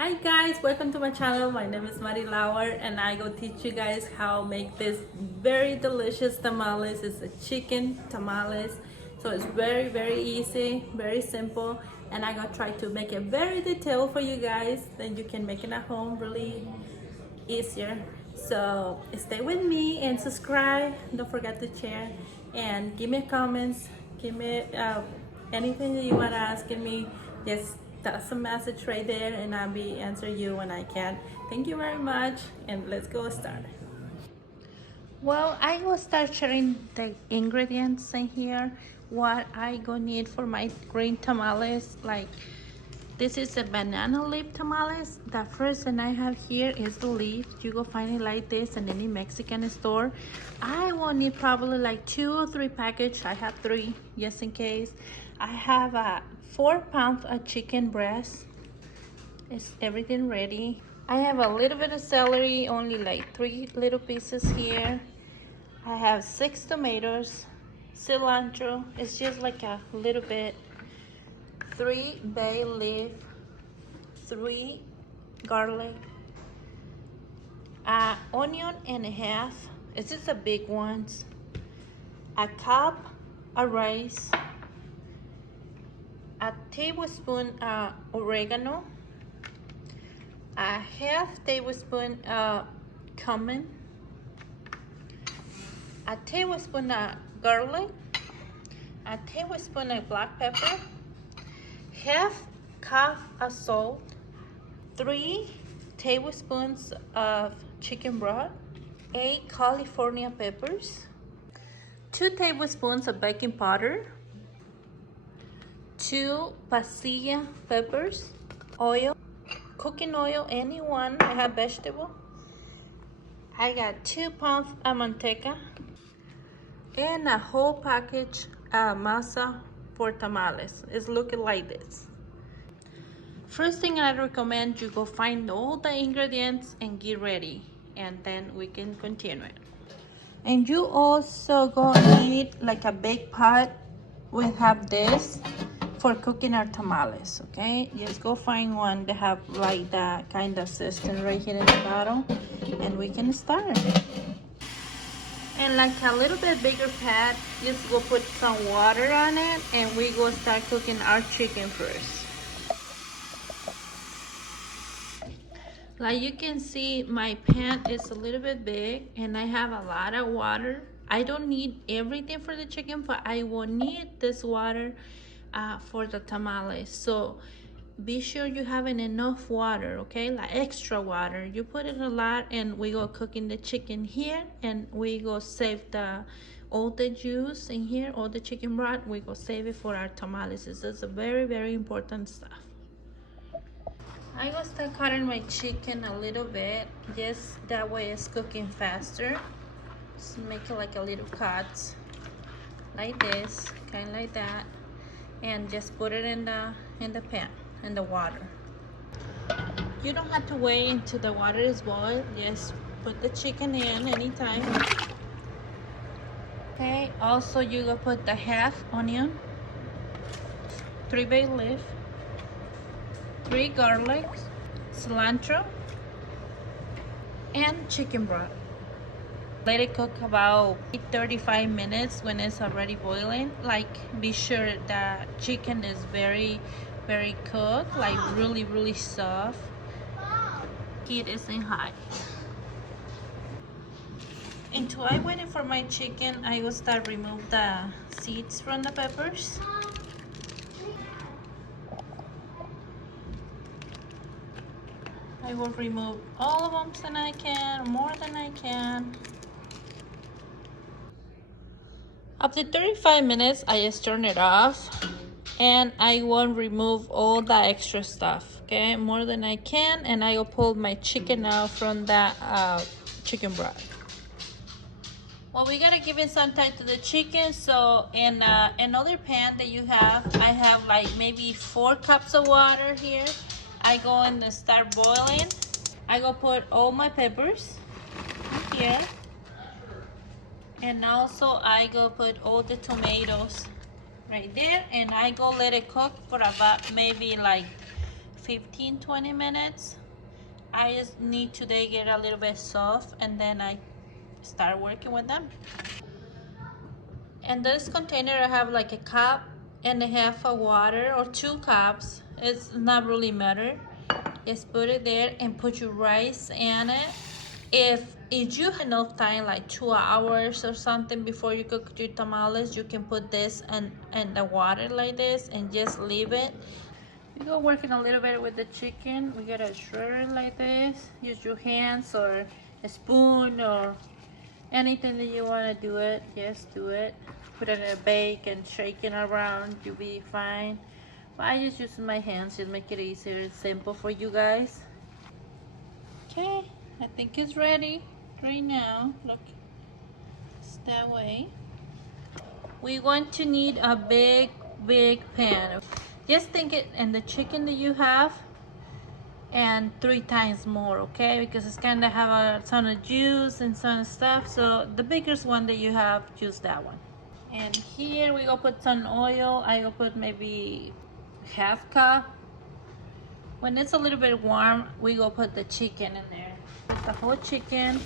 Hi guys, welcome to my channel. My name is Mari Lauer and I go teach you guys how make this very delicious tamales. It's a chicken tamales. So it's very easy, very simple, and I gonna try to make it very detailed for you guys. Then you can make it at home really easier. So stay with me and subscribe. Don't forget to share and give me comments. Give me anything that you want to ask me. Just that's a message right there and I'll be answer you when I can. Thank you very much and let's go start. Well, I will start sharing the ingredients in here. What I gonna need for my green tamales. Like this is a banana leaf tamales. The first thing I have here is the leaf. You go find it like this in any Mexican store. I will need probably like 2 or 3 packages. I have 3 just in case. I have a 4 pounds of chicken breast. Is everything ready? I have a little bit of celery, only like 3 little pieces here. I have 6 tomatoes, cilantro, it's just like a little bit, 3 bay leaf, 3 garlic, onion and a half, this is the big ones, a cup of rice, a tablespoon oregano, a half tablespoon cumin, a tablespoon of garlic, a tablespoon of black pepper, half cup of salt, 3 tablespoons of chicken broth, 8 California peppers, 2 tablespoons of baking powder, 2 pasilla peppers, oil, cooking oil, anyone. I have vegetable. I got 2 pounds of manteca and a whole package of masa for tamales. It's looking like this. First thing I recommend, you go find all the ingredients and get ready, and then we can continue it. And you also gonna need like a big pot. We have this for cooking our tamales, okay? Just go find one that have like that kind of system right here in the bottom, and we can start. And like a little bit bigger pot, just go put some water on it, and we go start cooking our chicken first. Like you can see, my pan is a little bit big and I have a lot of water. I don't need everything for the chicken, but I will need this water for the tamales. So be sure you have enough water, okay? Like extra water. You put it a lot and we go cooking the chicken here, and we go save all the juice in here, all the chicken broth. We go save it for our tamales. This is a very important stuff. I will start cutting my chicken a little bit, just that way it's cooking faster. Just make it like a little cuts, like this, kind of like that, and just put it in the pan, in the water. You don't have to wait until the water is boiled. Just put the chicken in anytime. Okay. Also, you go put the half onion, 3 bay leaf, 3 garlic, cilantro, and chicken broth. Let it cook about 35 minutes. When it's already boiling, like be sure that chicken is very cooked, like really soft. Heat isn't high. Until I waiting for my chicken, I will start remove the seeds from the peppers. I will remove all of them than I can, more than I can. After 35 minutes, I just turn it off, and I will remove all the extra stuff, okay, more than I can, and I will pull my chicken out from that chicken broth. Well, we gotta give it some time to the chicken. So in another pan that you have, I have like maybe 4 cups of water here. I go and start boiling. I go put all my peppers here, and also I go put all the tomatoes right there, and I go let it cook for about maybe like 15-20 minutes. I just need to they get a little bit soft, and then I start working with them. In this container I have like a cup and a half of water, or 2 cups. It's not really matter. Just put it there and put your rice in it. If you have enough time, like 2 hours or something before you cook your tamales, you can put this in the water like this and just leave it. We go working a little bit with the chicken. We gotta shred it like this. Use your hands or a spoon or anything that you want to do it. Just do it. Put it in a bake and shake it around. You'll be fine. But I just use my hands. Just make it easier and simple for you guys. Okay, I think it's ready right now. Look, it's that way. We're going to need a big pan. Just think it and the chicken that you have, and 3 times more, okay? Because it's kind of have a ton of juice and some stuff. So the biggest one that you have, use that one. And here we go put some oil. I go put maybe half cup. When it's a little bit warm, we go put the chicken in there. Put the whole chicken,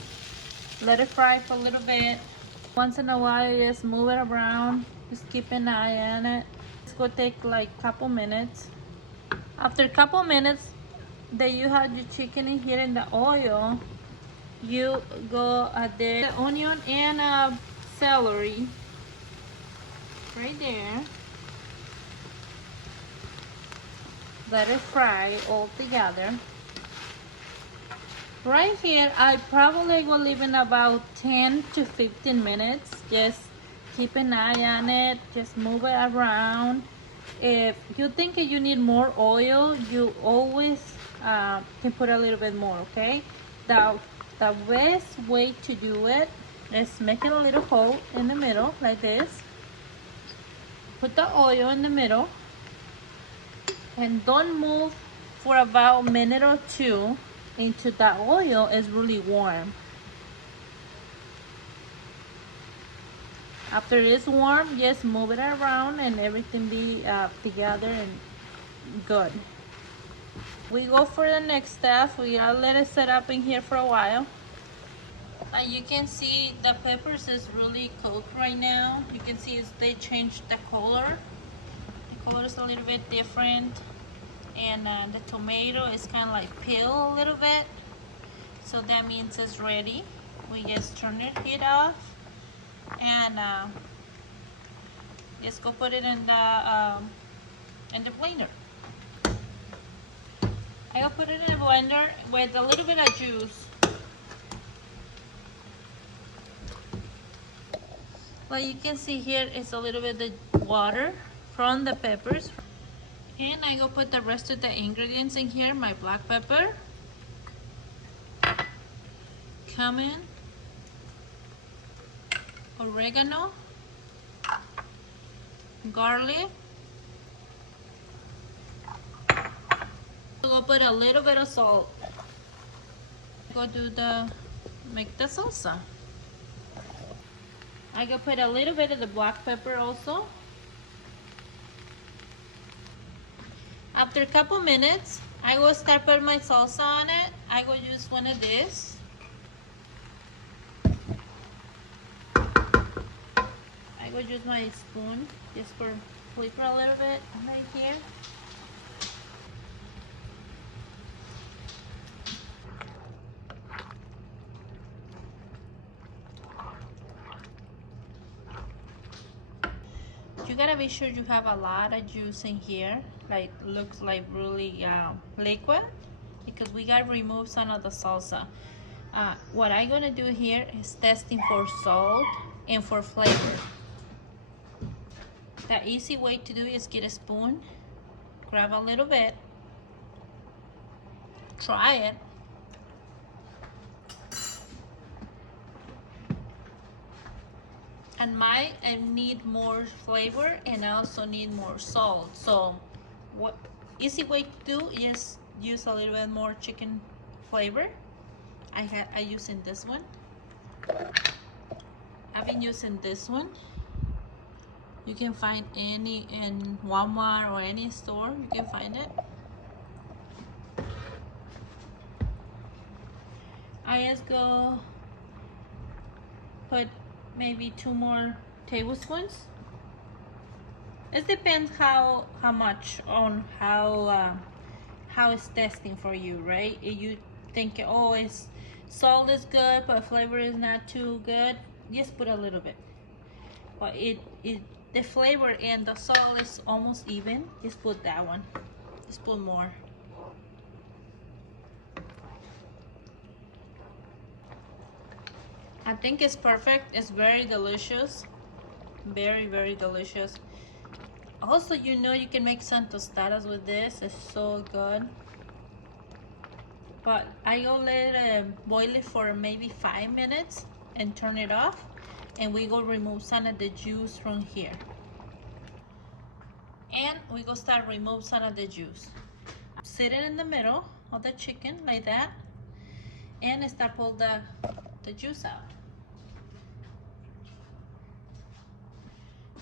let it fry for a little bit. Once in a while, just move it around. Just keep an eye on it. It's gonna take like a couple minutes. After a couple minutes that you have your chicken in here in the oil, you go the onion and celery right there. Let it fry all together. Right here, I probably will leave in about 10 to 15 minutes. Just keep an eye on it. Just move it around. If you think you need more oil, you always can put a little bit more, okay? The best way to do it is making a little hole in the middle like this. Put the oil in the middle and don't move for about a minute or 2 until the oil is really warm. After it's warm, just move it around and everything be together and good. We go for the next step. We gotta let it set up in here for a while. You can see the peppers is really cooked right now. You can see they changed the color. The color is a little bit different, and the tomato is kind of like peel a little bit, so that means it's ready. We just turn the heat off and just go put it in the blender. I will put it in the blender with a little bit of juice. Like you can see here, it's a little bit of water from the peppers. And I go put the rest of the ingredients in here. My black pepper, cumin, oregano, garlic. Go put a little bit of salt. Go make the salsa. I go put a little bit of the black pepper also. After a couple minutes, I will start putting my salsa on it. I will use one of this. I will use my spoon just for flavor a little bit right here. You gotta be sure you have a lot of juice in here, like looks like really liquid, because we gotta remove some of the salsa. What I'm gonna do here is testing for salt and for flavor. The easy way to do is get a spoon, grab a little bit, try it. And I need more flavor, and I also need more salt. So what easy way to do is use a little bit more chicken flavor. I using this one. I've been using this one. You can find any in Walmart or any store, you can find it. I just go put maybe 2 more tablespoons. It depends how much on how it's testing for you, right? If you think, oh, it's salt is good but flavor is not too good, just put a little bit. But the flavor and the salt is almost even, just put that one. Just put more. I think it's perfect. It's very delicious. Very, very delicious. Also, you know, you can make some tostadas with this. It's so good. But I go let it boil it for maybe 5 minutes and turn it off. And we go remove some of the juice from here. And we go start remove some of the juice. Sit it in the middle of the chicken like that. And start pull the juice out.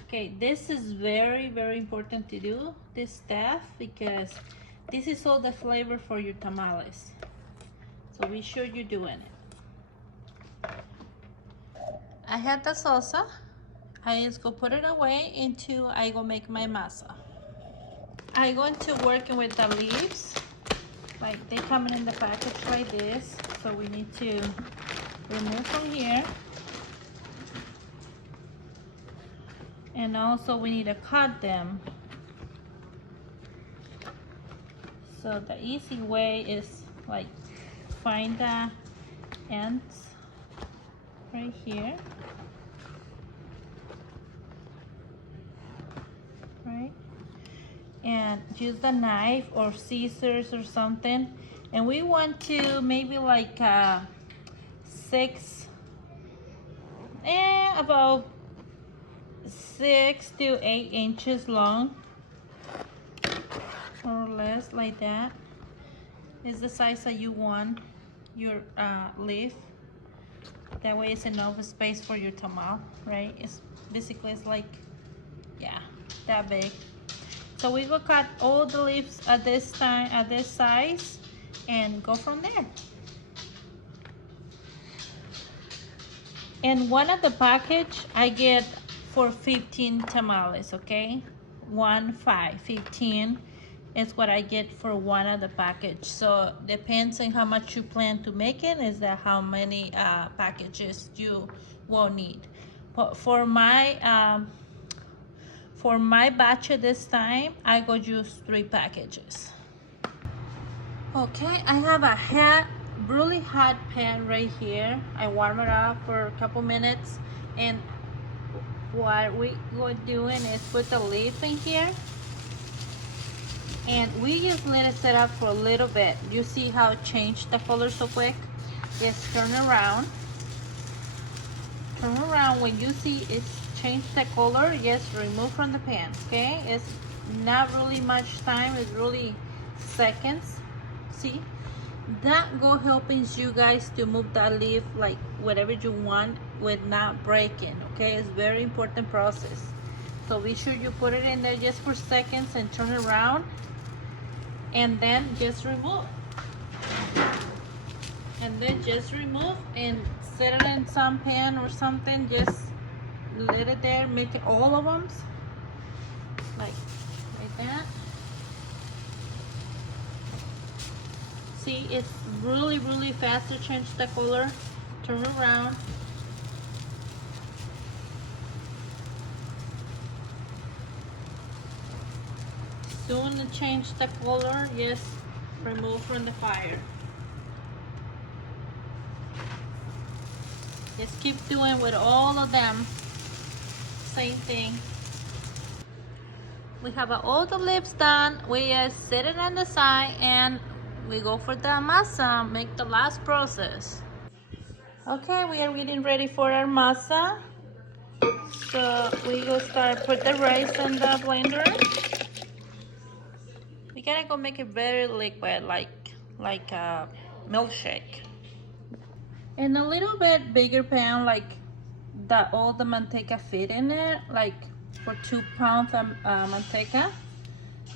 Okay, this is very, very important to do this step because this is all the flavor for your tamales. So be sure you're doing it. I had the salsa. I just go put it away into I go make my masa. I go into working with the leaves. Like they come in the package like this. So we need to remove from here. And also we need to cut them. So the easy way is like find the ends right here. Right? And use the knife or scissors or something. And we want to maybe like 6 to 8 inches long, more or less like that. Is the size that you want your leaf. That way it's enough space for your tamal, right? It's basically it's like, yeah, that big. So we will cut all the leaves at this time, at this size, and go from there. And one of the package I get for 15 tamales, okay? 15 is what I get for one of the package. So depends on how much you plan to make it, is that how many packages you will need. But for my batch at this time, I go use 3 packages. Okay, I have a really hot pan right here. I warm it up for a couple minutes, and what we go doing is put the leaf in here, and we just let it set up for a little bit. You see how it changed the color so quick? Just turn around. Turn around. When you see it's changed the color, just remove from the pan. Okay, it's not really much time, it's really seconds. See, that go helping you guys to move that leaf like whatever you want with not breaking. Okay, it's very important process. So be sure you put it in there just for seconds and turn around, and then just remove. And then just remove and set it in some pan or something. Just let it there. Make it all of them like that. See, it's really, really fast to change the color. Turn around. Soon to change the color, just remove from the fire. Just keep doing with all of them. Same thing. We have all the leaves done. We just set it on the side and we go for the masa, make the last process. Okay, we are getting ready for our masa. So we go start put the rice in the blender. We gotta go make it very liquid, like a milkshake. In a little bit bigger pan, like that all the manteca fit in it, like for 2 pounds of manteca.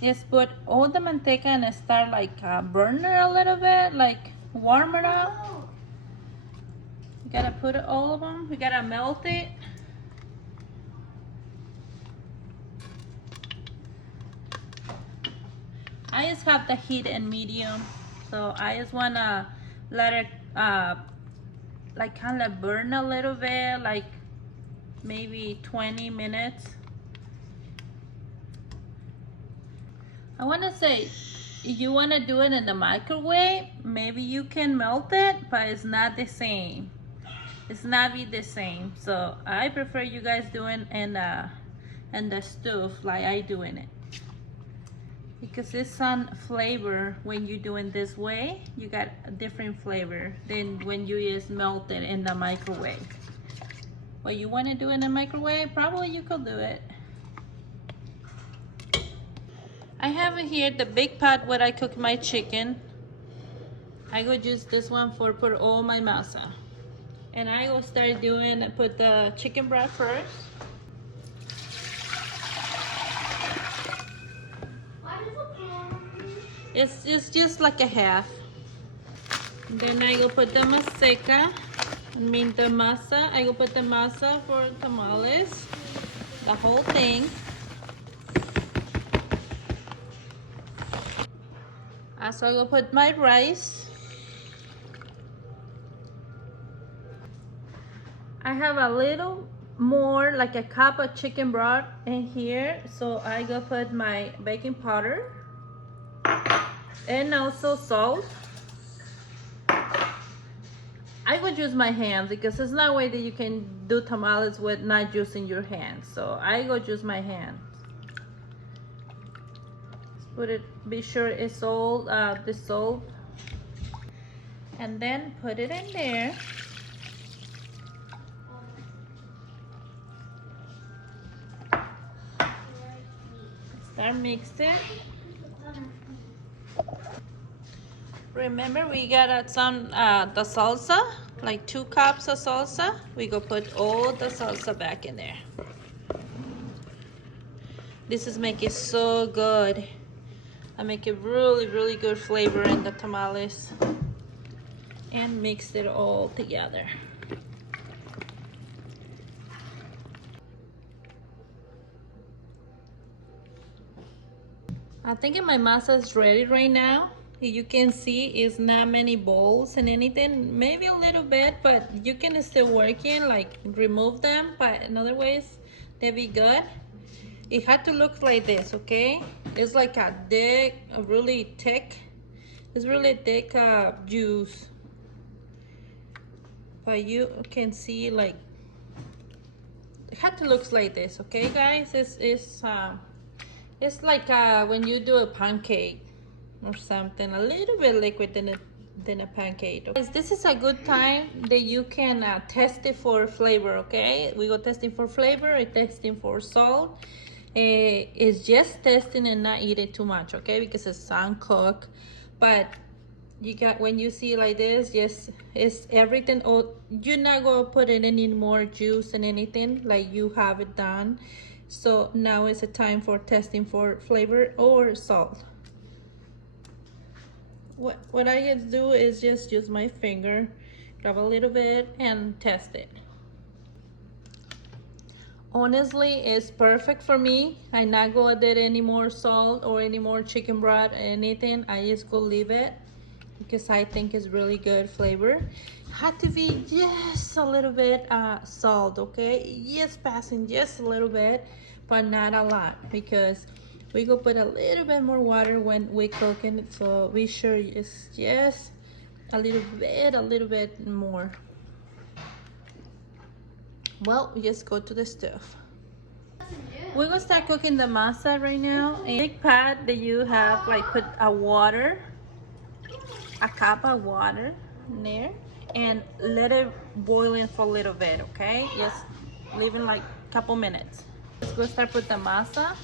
Just put all the manteca and start like burn it a little bit, like warm it up. We gotta put all of them. We gotta melt it. I just have the heat in medium, so I just wanna let it like kind of burn a little bit, like maybe 20 minutes. I want to say, if you want to do it in the microwave, maybe you can melt it, but it's not the same. It's not be the same. So I prefer you guys doing in the stove like I doing it, because it's some flavor when you doing this way. You got a different flavor than when you just melt it in the microwave. What you want to do in the microwave, probably you could do it. I have here the big pot where I cook my chicken. I go use this one for put all my masa. And I will start doing, put the chicken broth first. It's just like a half. And then I go put the manteca, I mean the masa. I go put the masa for tamales, the whole thing. So I go put my rice. I have a little more, like a cup of chicken broth in here, so I go put my baking powder and also salt. I would use my hands because there's no way that you can do tamales with not using your hands, so I go use my hands. Put it, be sure it's all dissolved, and then put it in there. Start mixing. Remember, we got some the salsa, like 2 cups of salsa. We go put all the salsa back in there. This is make it so good. I make it really good flavor in the tamales, and mix it all together. I think my masa is ready right now. You can see it's not many balls and anything, maybe a little bit, but you can still working, like remove them, but in other ways they be good. It had to look like this, okay? It's like a thick, really thick. It's really thick juice, but you can see like it had to look like this, okay, guys? It's like when you do a pancake or something, a little bit liquid than a pancake. Okay? This is a good time that you can test it for flavor, okay? We go testing for flavor, testing for salt. It's just testing and not eat it too much, okay? Because it's uncooked. But you got, when you see like this, just it's everything. Oh, you're not gonna put in any more juice and anything, like you have it done. So now is the time for testing for flavor or salt. What I get to do is just use my finger, grab a little bit and test it. Honestly, it's perfect for me. I not go add any more salt or any more chicken broth or anything. I just go leave it because I think it's really good flavor. Had to be just a little bit salt, okay? Just passing just a little bit, but not a lot, because we go put a little bit more water when we cooking it, so be sure it's just a little bit more. Well, we just go to the stove. We're gonna start cooking the masa right now. In a big pot that you have, like put a water, a cup of water in there, and let it boil in for a little bit, okay? Just leave it like a couple minutes. Let's go start with the masa.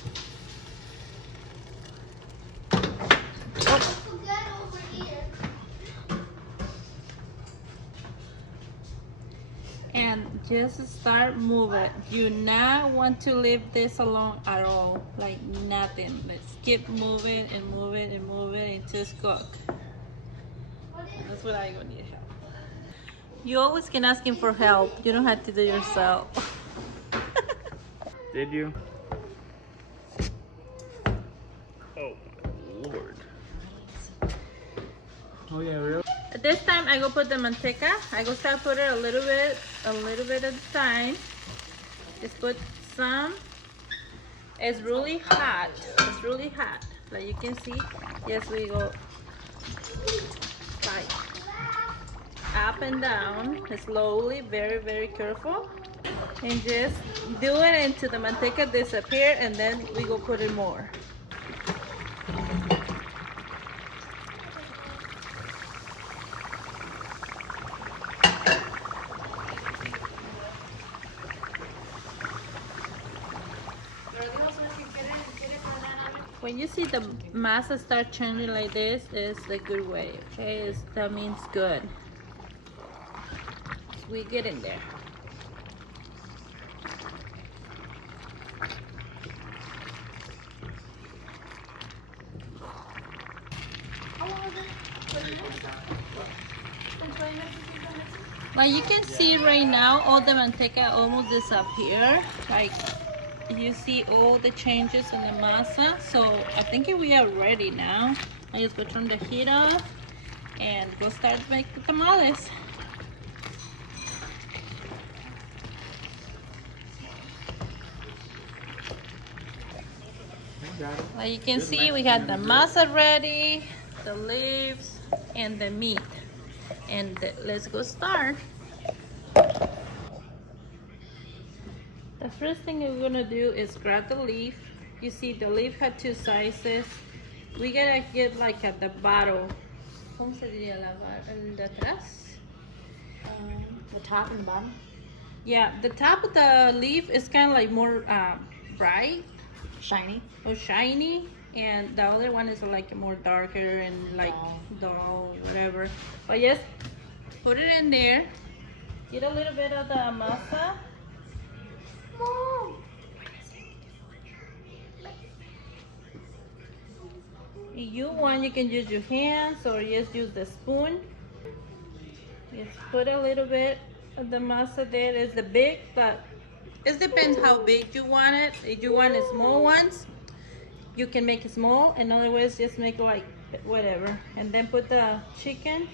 And just start moving. You not want to leave this alone at all, like nothing. Let's keep moving and moving and moving until it's cooked. That's what I gonna need help. You always can ask him for help. You don't have to do it yourself. Did you? Oh my lord. Oh yeah, really? At this time, I go put the manteca. I go start putting a little bit at a time. Just put some. It's really hot. It's really hot. Like you can see. Yes, we go like up and down slowly, very, very careful. And just do it until the manteca disappear, and then we go put in more. When you see the masa start changing like this, it's the good way, okay? That means good. We get in there. Like you can see right now, all the manteca almost disappear. Like you see all the changes in the masa. So I think we are ready now. I just go turn the heat off and go start make the tamales. Like you can see, we got the masa ready, the leaves, and the meat. And let's go start. The first thing we're gonna do is grab the leaf. You see the leaf had two sizes. We gotta get like at the bottom. ¿Cómo se diría el de atrás? The top and the bottom? Yeah, the top of the leaf is kind of like more bright. Shiny. Or shiny. And the other one is like more darker and like dull, whatever. But yes, put it in there. Get a little bit of the masa. If you want, you can use your hands or just use the spoon. Just put a little bit of the masa there. It's the big, but it depends how big you want it. If you want it small ones, you can make it small, and otherwise just make it like whatever. And then put the chicken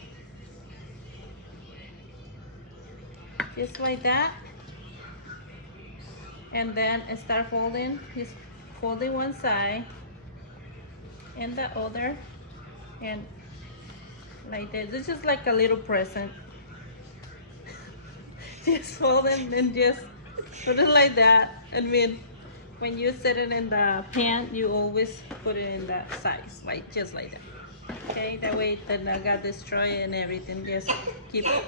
just like that, and then start folding. Just folding one side and the other, and like this. It's just like a little present. Just fold it and just put it like that. I mean, when you set it in the pan, you always put it in that size, like just like that. Okay, that way it does not get destroyed and everything. Just keep it.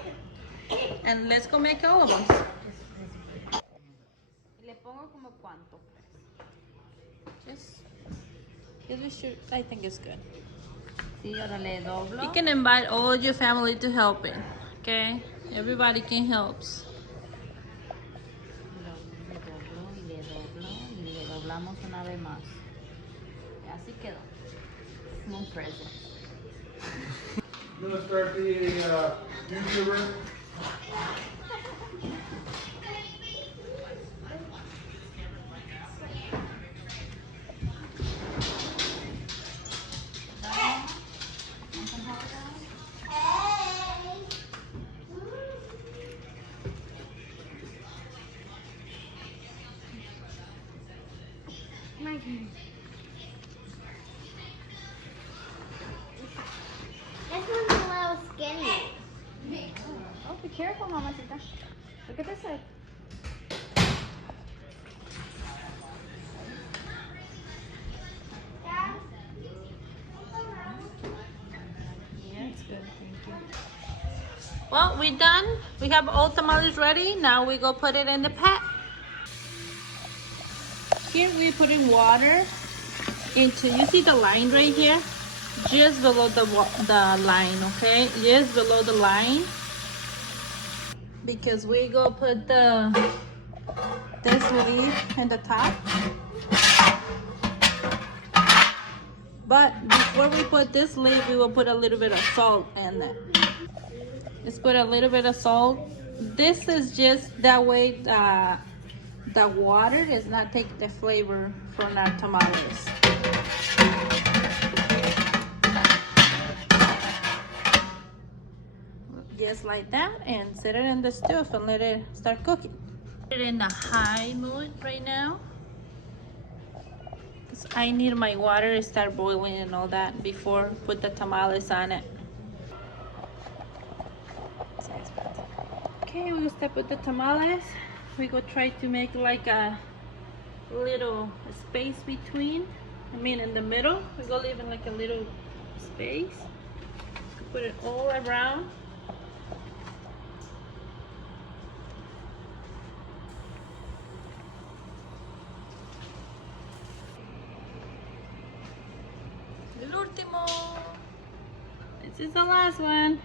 And let's go make all of them. Le pongo como cuánto. Just be sure. I think it's good. Sí, ahora le doblo. You can invite all your family to help it. Okay, everybody can help. Y le doblamos una vez más. Y así quedó. Como un present. You gonna start being a YouTuber? This one's a little skinny. Oh, be careful, mamacita. Look at this side. Well, we're done. We have all tamales ready. Now we go put it in the pot. Here we put in water into, you see the line right here? Just below the line, okay? Just below the line. Because we go put this leaf in the top. But before we put this leaf, we will put a little bit of salt in it. Just put a little bit of salt. This is just that way the water does not take the flavor from our tamales. Just like that, and set it in the stove and let it start cooking. Put it in a high mood right now. I need my water to start boiling and all that before put the tamales on it. Okay, we will start with the tamales. We go try to make like a little space between. I mean in the middle. We go leave in like a little space. Put it all around. This is the last one.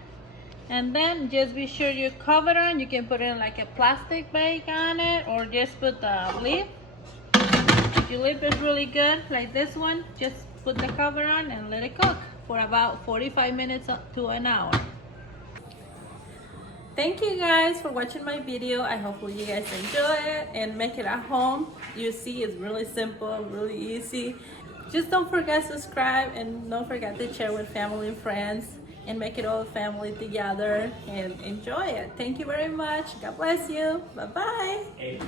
And then just be sure you cover it. You can put in like a plastic bag on it or just put the lid. If your lid is really good, like this one, just put the cover on and let it cook for about 45 minutes to an hour. Thank you guys for watching my video. I hope you guys enjoy it and make it at home. You see, it's really simple, really easy. Just don't forget to subscribe and don't forget to share with family and friends and make it all family together and enjoy it. Thank you very much. God bless you. Bye-bye.